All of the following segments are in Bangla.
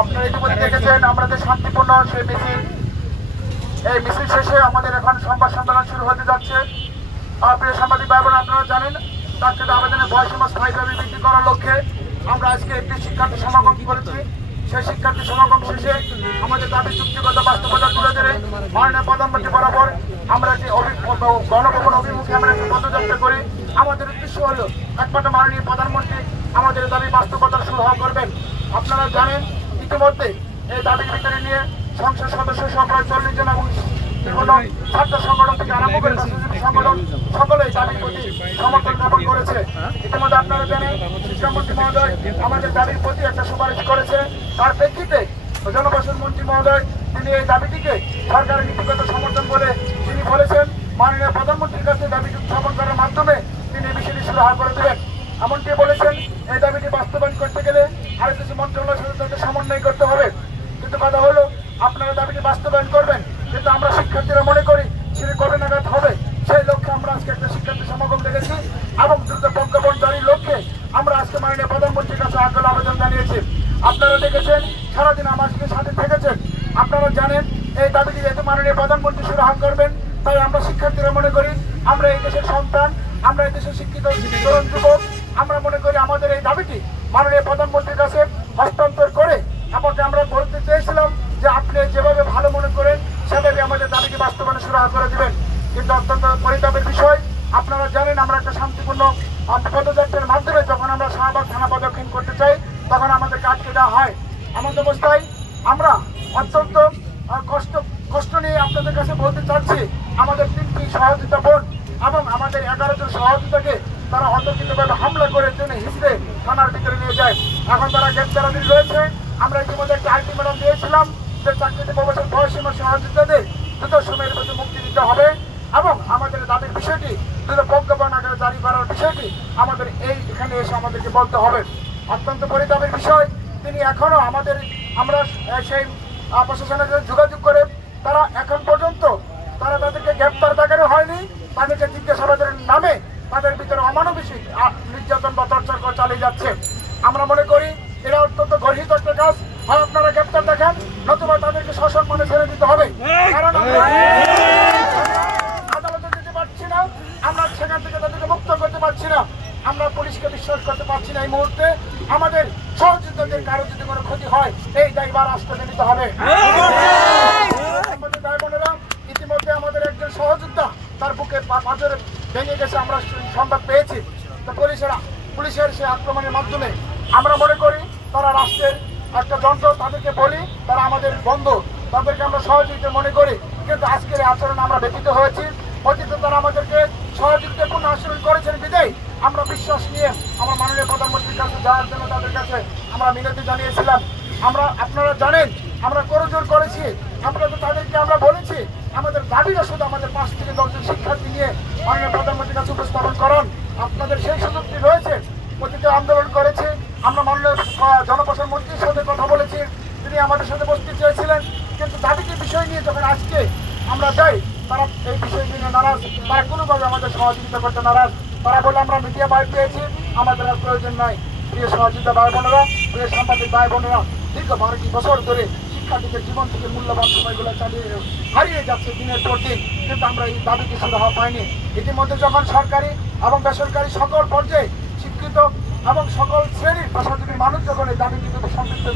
আপনারা ইতিমধ্যে দেখেছেন আমাদের শান্তিপূর্ণ সেই মিছিল। এই মিছিল শেষে আমাদের এখন সংবাদ সম্মেলন শুরু হতে যাচ্ছে। প্রিয় সাংবাদিক ভাই বোনেরা, আপনারা জানেন ডাক্তারদের আবেদনের বয়সীমা স্থায়ীভাবে বৃদ্ধি করার লক্ষ্যে আমরা আজকে একটি শিক্ষার্থী সমাগম করেছি। সেই শিক্ষার্থী সমাগম শেষে আমাদের দাবি চুক্তিগত বাস্তবতা তুলে ধরে মাননীয় প্রধানমন্ত্রী বরাবর আমরা একটি গণভবন অভিমুখে আমরা একটি পদযাত্রা করি। আমাদের উদ্দেশ্য হল একমাত্র মাননীয় প্রধানমন্ত্রী আমাদের দাবি বাস্তবতা সুরাহা করবেন। আপনারা জানেন ইতিমধ্যে এই দাবির ভিতরে নিয়ে সংসদ সদস্য সহ প্রায় 40 জন এবং ছাত্র সংগঠন থেকে আরম্ভ করে সংগঠন সকলেই দাবির প্রতি সমর্থন জ্ঞাপন করেছে। ইতিমধ্যে আপনারা জানেন শিক্ষামন্ত্রী মহোদয় আমাদের দাবির প্রতি একটা সুপারিশ করেছে। তার প্রেক্ষিতে জনবসন মন্ত্রী মহোদয় তিনি এই দাবিটিকে সরকারের নীতিগত সমর্থন বলে তিনি বলেছেন মাননীয় প্রধানমন্ত্রীর কাছে দাবিটি উত্থাপন করার মাধ্যমে তিনি বিষয়টি সুরাহা করে দেবেন। এমনটি বলেছেন এই দাবিটি বাস্তবায়ন করতে গেলে আরো কিছু মন্ত্রণালয়ের সাথে তাদের সমন্বয় করতে হবে। কিন্তু কথা হলো আপনারা দাবিটি বাস্তবায়ন করবেন, কিন্তু আমরা শিক্ষার্থীরা মনে করি সেটি কবে নাগাদ হবে সেই লক্ষ্যে আমরা আজকে একটা শিক্ষার্থী সমাগম দেখেছি এবং দ্রুত প্রজ্ঞাপন জারির লক্ষ্যে আমরা আজকে মাননীয় প্রধানমন্ত্রীর কাছে আগ্রহ আবেদন জানিয়েছি। আপনারা দেখেছেন সারাদিন আমাদের সাথে থেকেছেন। আপনারা জানেন এই দাবিটি যেহেতু মাননীয় প্রধানমন্ত্রী সুরাহা করবেন, তাই আমরা শিক্ষার্থীরা মনে করি আমরা এই দেশের সন্তান, আমরা এই দেশের শিক্ষিত তরুণ যুবক, আমরা মনে করি আমাদের এই দাবিটি মাননীয় প্রধানমন্ত্রীর কাছে হস্তান্তর করে আমাকে আমরা বলতে চেয়েছিলাম যে আপনি যেভাবে ভালো মনে করেন সেভাবে আমাদের দাবিটি বাস্তবায়নে সুরাহা করে দিবেন। কিন্তু অত্যন্ত পরিতাপের বিষয়, আপনারা জানেন আমরা একটা শান্তিপূর্ণ পদযাত্রার মাধ্যমে যখন আমরা শাহবাগ থানা প্রদক্ষিণ করতে চাই তখন আমাদেরকে আটকে দেওয়া হয়। এমন অবস্থায় আমরা অত্যন্ত কষ্ট নিয়ে আপনাদের কাছে বলতে চাচ্ছি আমাদের 3টি সহযোগিতা বোন এবং আমাদের 11 জন সহযোগিতাকে তারা অতর্কিতভাবে হামলা করে টেনে হিসেবে থানার ভিতরে নিয়ে যায়। এখন তারা গ্রেপ্তারাধীন রয়েছে। আমরা ইতিমধ্যে একটা আলটিমেটাম দিয়েছিলাম যে চাকরিতে প্রবেশের বয়সীমা সহযোগিতাদের দ্রুত সময়ের মধ্যে মুক্তি দিতে হবে এবং আমাদের দাবির বিষয়টি দ্রুত প্রজ্ঞাপন আকারে জারি করার বিষয়টি আমাদের এখানে এসে আমাদেরকে বলতে হবে। অত্যন্ত পরিতাপের বিষয়, তিনি এখনো আমরা সেই প্রশাসনের সাথে যোগাযোগ করে তারা এখন পর্যন্ত তাদেরকে গ্রেপ্তার দেখানো হয়নি। তাদেরকে জিজ্ঞাসাবাদের নামে তাদের ভিতরে অমানবিক নির্যাতন বা টর্চার করে চালিয়ে যাচ্ছে। আমরা মনে করি এটা অত্যন্ত গর্হিত একটা কাজ। হয় আপনারা গ্রেপ্তার দেখেন, নতুবা তাদেরকে সসম্মানে ছেড়ে দিতে হবে। কারণ আদালতে দিতে পারছি না, আমরা সেখান থেকে তাদেরকে মুক্ত করতে পারছি না, আমরা পুলিশকে বিশ্বাস করতে পারছি না। এই মুহূর্তে আমাদের সহযোগীদের কারো যদি কোনো ক্ষতি হয় এই দায়ভার রাষ্ট্রকে নিতে হবে। ভাই বোনেরা, ইতিমধ্যে আমাদের একজন সহযোদ্ধা তার বুকে পাথরে ভেঙে গেছে, আমরা সংবাদ পেয়েছি। তো পুলিশের সে আক্রমণের মাধ্যমে আমরা মনে করি তারা রাষ্ট্রের একটা যন্ত্র, তাদেরকে বলি তারা আমাদের বন্ধু, তাদেরকে আমরা সহযোগিতা মনে করি। কিন্তু আজকের আচরণ আমরা ব্যতীত হয়েছি। অতীতে তারা আমাদেরকে সহযোগিতাপূর্ণ আচরণ করেছেন বিদায় আমরা বিশ্বাস নিয়ে আমার মাননীয় প্রধানমন্ত্রীর কাছে যাওয়ার জন্য তাদের কাছে আমরা মিনতি জানিয়েছিলাম। আপনারা জানেন আমরা করজোর করেছি, তাদেরকে আমরা বলেছি আমাদের দাবিটা শুধু আমাদের 5 থেকে 10 জন শিক্ষার্থী নিয়ে মাননীয় প্রধানমন্ত্রীর কাছে উপস্থাপন করুন। আপনাদের সেই সুযোগটি রয়েছে। অতীতে আন্দোলন করেছি, আমরা মাননীয় জনপ্রশাসন মন্ত্রীর সাথে কথা বলেছি, তিনি আমাদের সাথে বসতে চেয়েছিলেন। কিন্তু দাবিটির বিষয় নিয়ে যখন আজকে আমরা যাই তারা এই বিষয় নিয়ে নারাজ, তারা কোনোভাবে আমাদের সহযোগিতা করতে নারাজ। তারা বলে আমরা মিডিয়া বাইর পেয়েছি, আমাদের আর প্রয়োজন নাই। প্রিয় সহযোগিতা ভাই বোনেরা, প্রিয় সাংবাদিক ভাই বোনেরা, দীর্ঘ 12টি বছর ধরে শিক্ষার্থীদের জীবন থেকে মূল্যবান সময়গুলো হারিয়ে যাচ্ছে দিনের পর দিন, কিন্তু আমরা এই দাবিটি সুরাহা পাইনি। ইতিমধ্যে যখন সরকারি এবং বেসরকারি সকল পর্যায়ে শিক্ষিত এবং সকল শ্রেণীর পেশাজীবী মানুষ যখন এই দাবিটি সম্পৃক্ত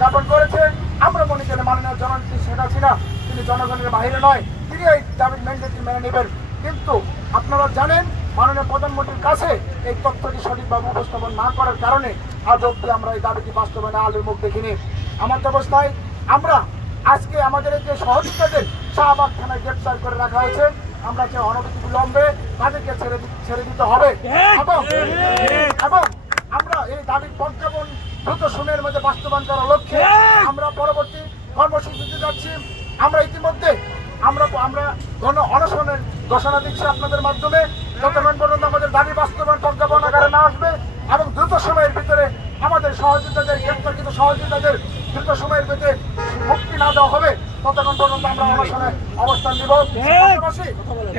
জ্ঞাপন করেছে, আমরা মনে করি মাননীয় জননেত্রী শেখ হাসিনা তিনি জনগণের বাইরে নয়, তিনি এই দাবির ম্যান্ডেটটি মেনে নেবেন। কিন্তু আপনারা জানেন মাননীয় প্রধানমন্ত্রীর কাছে এই তথ্যটি সঠিকভাবে উপস্থাপন না করার কারণে আজ অব্দি আমরা এই দাবিটি বাস্তবায়নে আলোর মুখ দেখিনি। আমার অবস্থায় আমরা আজকে আমাদের এই যে সহযোগিতাদের শাহবাগ থানায় গ্রেপ্তার করে রাখা হয়েছে, আমরা যে অনতিবিলম্বে তাদেরকে ছেড়ে দিতে হবে এবং আমরা এই দাবির প্রজ্ঞাপন দ্রুত সময়ের মধ্যে বাস্তবায়ন করার লক্ষ্যে আমরা পরবর্তী কর্মসূচিতে যাচ্ছি। আমরা ইতিমধ্যে আমরা গণ অনশনের ঘোষণা দিচ্ছি আপনাদের মাধ্যমে, যতক্ষণ পর্যন্ত আমাদের দাবি বাস্তবায়ন প্রজ্ঞাপন আকারে না আসবে এবং দ্রুত সময়ের ভিতরে আমাদের সহযোগিতাদের গ্রেপ্তারকৃত সহযোগিতাদের দ্রুত সময়ের ভিতরে মুক্তি না দেওয়া হবে ততক্ষণ পর্যন্ত আমরা অনশনে অবস্থান নিব। পাশাপাশি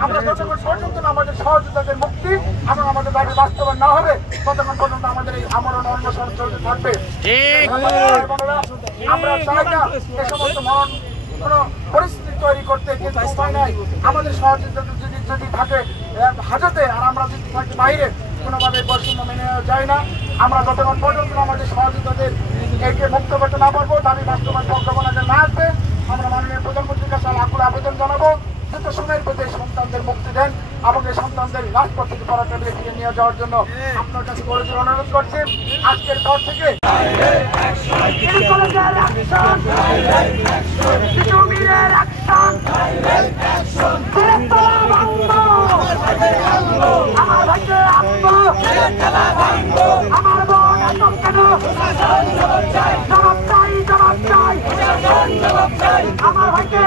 আমরা যতক্ষণ পর্যন্ত আমাদের সহযোদ্ধাদের মুক্তি এবং আমাদের দাবি বাস্তবায়ন না হবে ততক্ষণ পর্যন্ত আমাদের এই আমরণ অনশন চলতে থাকবে। আমরা চাই না এ সমস্ত মরণ কোনো পরিস্থিতি তৈরি করতে, কিন্তু উপায় নাই। আমাদের সহযোগিতা যদি থাকে হাজতে আর আমরা যদি থাকি বাইরে, কোনোভাবে বৈষম্য মেনে নেওয়া যায় না। আমরা যতক্ষণ পর্যন্ত আমাদের সহযোগিতাদের একে মুক্ত করতে না পারবো, দাবি বাস্তবায়ন প্রজ্ঞাপনাতে না আসবে, আমরা মাননীয় প্রধানমন্ত্রীর কাছে আকুল আবেদন জানাবো যত সময়ের মধ্যে সন্তানদের মুক্তি দেন এবং এই সন্তানদের রাজপথ থেকে পড়া টেবিলে ফিরে নিয়ে যাওয়ার জন্য আপনার কাছে বড়জোর অনুরোধ করছি। আজকের পর থেকে আমার ভাইকে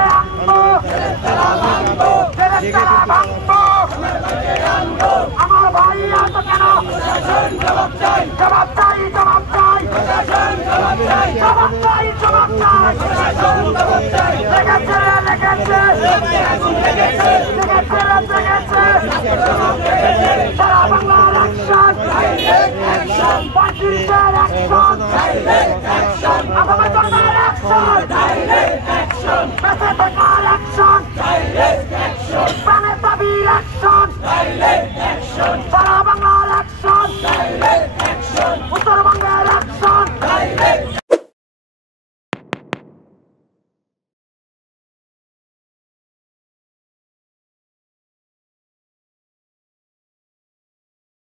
আমার ভাই আসো কেন? জবাব চাই, জবাব চাই, জবাব চাই, জবাব চাই, জবাব চাই। লেগেছে, লেগেছে, লেগেছে, লেগেছে। সারা বাংলার অ্যাকশন, 35 অ্যাকশন।